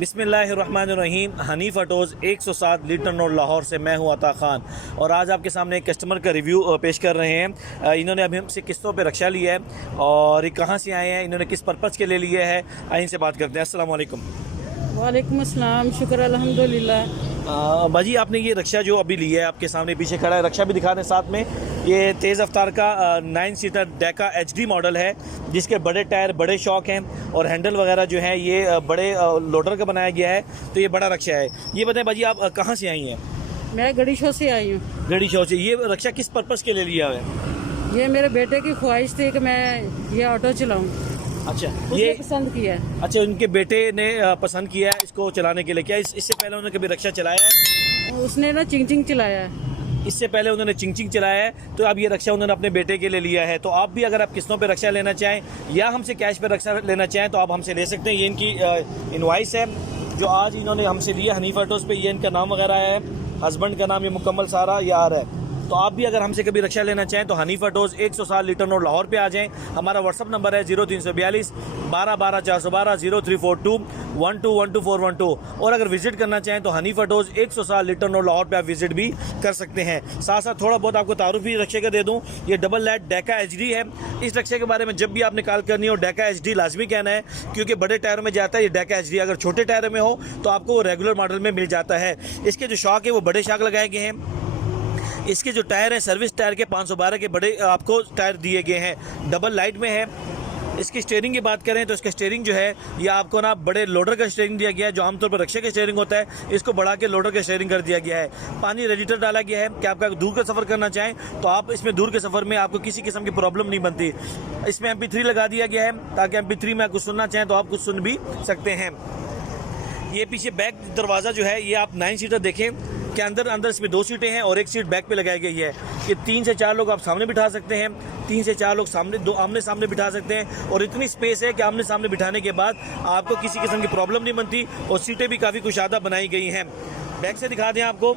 बिस्मिल्लाहिर्रहमानिर्रहीम। Hanif autos 107 litre road Lahore से मैं हूं अता ख़ान और आज आपके सामने एक कस्टमर का रिव्यू पेश कर रहे हैं। इन्होंने अभी हमसे किस्तों पे रक्षा लिया है और ये कहां से आए हैं, इन्होंने किस पर्पज़ के लिए लिया है, इनसे बात करते हैं। अस्सलाम वालेकुम। वालेकुम अस्सलाम, शुक्र अल्हम्दुलिल्लाह। बाजी, आपने ये रक्षा जो अभी लिया है, आपके सामने पीछे खड़ा है, रक्षा भी दिखा रहे हैं साथ में। ये तेज़ रफ्तार का 9 सीटर डेका HD मॉडल है जिसके बड़े टायर, बड़े शॉक हैं और हैंडल वगैरह जो है ये बड़े लोडर का बनाया गया है। तो ये बड़ा रक्षा है। ये बताएं बाजी, आप कहाँ से आई हैं? मैं गड़ी शो से आई हूँ। गड़ी शो से। ये रक्षा किस पर्पज़ के लिए लिया है? ये मेरे बेटे की ख्वाहिश थी कि मैं ये ऑटो चलाऊँ। अच्छा, ये ये पसंद किया है। अच्छा, उनके बेटे ने पसंद किया है इसको चलाने के लिए। क्या इससे पहले उन्होंने कभी रक्षा चलाया है? उसने ना चिंग चिंग चलाया है। इससे पहले उन्होंने चिंग चिंग चलाया है। तो अब ये रक्षा उन्होंने अपने बेटे के लिए लिया है। तो आप भी अगर आप किस्तों पे रक्षा लेना चाहें या हमसे कैश पे रक्षा लेना चाहें तो आप हमसे ले सकते हैं। ये इनकी इनवाइस है जो आज इन्होंने हमसे लिया हनीफ ऑटोज़ पे। ये इनका नाम वगैरह है, हस्बैंड का नाम, ये मुकम्मल सारा ये आ रहा है। तो आप भी अगर हमसे कभी रक्षा लेना चाहें तो Hanif autos 107 litre road Lahore पे आ जाएं। हमारा व्हाट्सअप नंबर है 0342 12 12 412 0342 1212 और अगर विजिट करना चाहें तो Hanif autos 107 litre road Lahore पे आप विजिट भी कर सकते हैं। साथ साथ थोड़ा बहुत आपको तारुफ भी रक्षे का दे दूं, ये डबल लाइट डेका HD है। इस रक्षे के बारे में जब भी आपने कॉल करनी हो डेका HD लाजमी कहना है, क्योंकि बड़े टायरों में जाता है ये डेका HD। अगर छोटे टायरों में हो तो आपको वो रेगुलर मॉडल में मिल जाता है। इसके जो शॉक है वो बड़े शॉक लगाए गए हैं। इसके जो टायर हैं सर्विस टायर के 512 के बड़े आपको टायर दिए गए हैं, डबल लाइट में है। इसकी स्टीयरिंग की बात करें तो इसका स्टीयरिंग जो है ये आपको ना बड़े लोडर का स्टीयरिंग दिया गया है। जो आमतौर पर रक्षा का स्टीयरिंग होता है इसको बढ़ा के लोडर का स्टीयरिंग कर दिया गया है। पानी रेडिएटर डाला गया है कि आपका दूर का सफ़र करना चाहें तो आप इसमें दूर के सफ़र में आपको किसी किस्म की प्रॉब्लम नहीं बनती। इसमें MP3 लगा दिया गया है ताकि MP3 में कुछ सुनना चाहें तो आप कुछ सुन भी सकते हैं। ये पीछे बैक दरवाज़ा जो है ये आप 9 सीटर देखें कि अंदर इसमें 2 सीटें हैं और 1 सीट बैक पे लगाई गई है। ये 3 से 4 लोग आप सामने बिठा सकते हैं, 3 से 4 लोग सामने आमने सामने बिठा सकते हैं और इतनी स्पेस है कि आमने सामने बिठाने के बाद आपको किसी किस्म की प्रॉब्लम नहीं बनती और सीटें भी काफ़ी कुशादा बनाई गई हैं। बैक से दिखा दें आपको,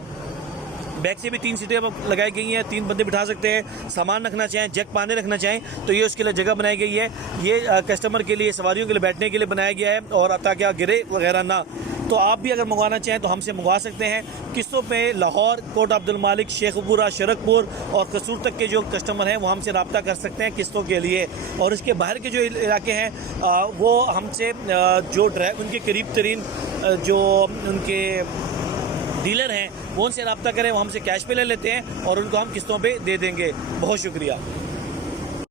बैक से भी 3 सीटें लगाई गई हैं, 3 बंदे बिठा सकते हैं। सामान रखना चाहें, जग पाने रखना चाहें तो ये उसके लिए जगह बनाई गई है। ये कस्टमर के लिए, सवारियों के लिए बैठने के लिए बनाया गया है और ताकि गिरे वगैरह ना। तो आप भी अगर मंगवाना चाहें तो हमसे मंगवा सकते हैं किस्तों पे। लाहौर, कोट अब्दुल मालिक, शेखपुरा, शरकपुर और कसूर तक के जो कस्टमर हैं वो हमसे रब्ता कर सकते हैं किस्तों के लिए। और इसके बाहर के जो इलाके हैं वो हमसे जो उनके करीब तरीन जो उनके डीलर हैं वो उनसे रब्ता करें, वो हमसे कैश पे ले लेते हैं और उनको हम किस्तों पे दे देंगे। बहुत शुक्रिया।